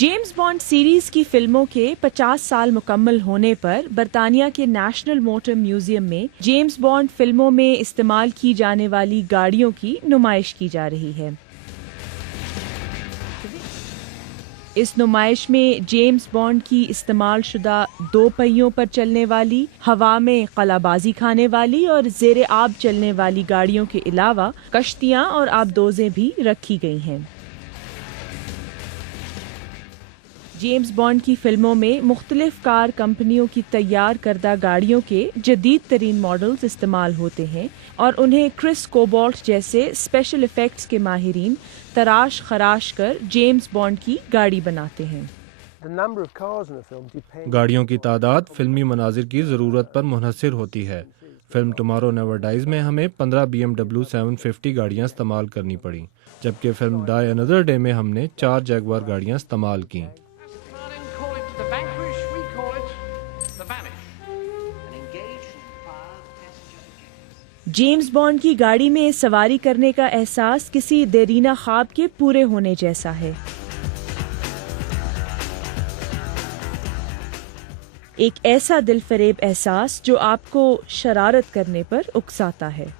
James bond series की फिल्मों के 50 साल मुकम्मल होने पर बरतानिया के नेशनल मोटर म्यूजियम में जेम्स बॉन्ड फिल्मों में इस्तेमाल की जाने वाली गाड़ियों की नुमाइश की जा रही है। इस नुमाइश में जेम्स बॉन्ड की इस्तेमाल शुदा 2 पहियों पर चलने वाली, हवा में कलाबाजी खाने वाली और ज़ेरे आब चलने वाली गाड़ियों के अलावा कश्तियाँ और आबदोजें भी रखी गई हैं। जेम्स बॉन्ड की फिल्मों में मुख्तलिफ कार कंपनियों की तैयार करदा गाड़ियों के जदीद तरीन मॉडल्स इस्तेमाल होते हैं और उन्हें क्रिस कोबाल्ट जैसे स्पेशल इफ़ेक्ट्स के माहिरीन तराश खराश कर जेम्स बॉन्ड की गाड़ी बनाते हैं। गाड़ियों की तादाद फिल्मी मनाजिर की ज़रूरत पर मुनहसर होती है। फिल्म टुमारो नेवर डाइज में हमें 15 BMW 750 गाड़ियाँ इस्तेमाल करनी पड़ी, जबकि फिल्म डाई अनदर डे में हमने 4 जैगवार गाड़ियाँ इस्तेमाल की। जेम्स बॉन्ड की गाड़ी में सवारी करने का एहसास किसी देरीना ख्वाब के पूरे होने जैसा है। एक ऐसा दिलफरेब एहसास जो आपको शरारत करने पर उकसाता है।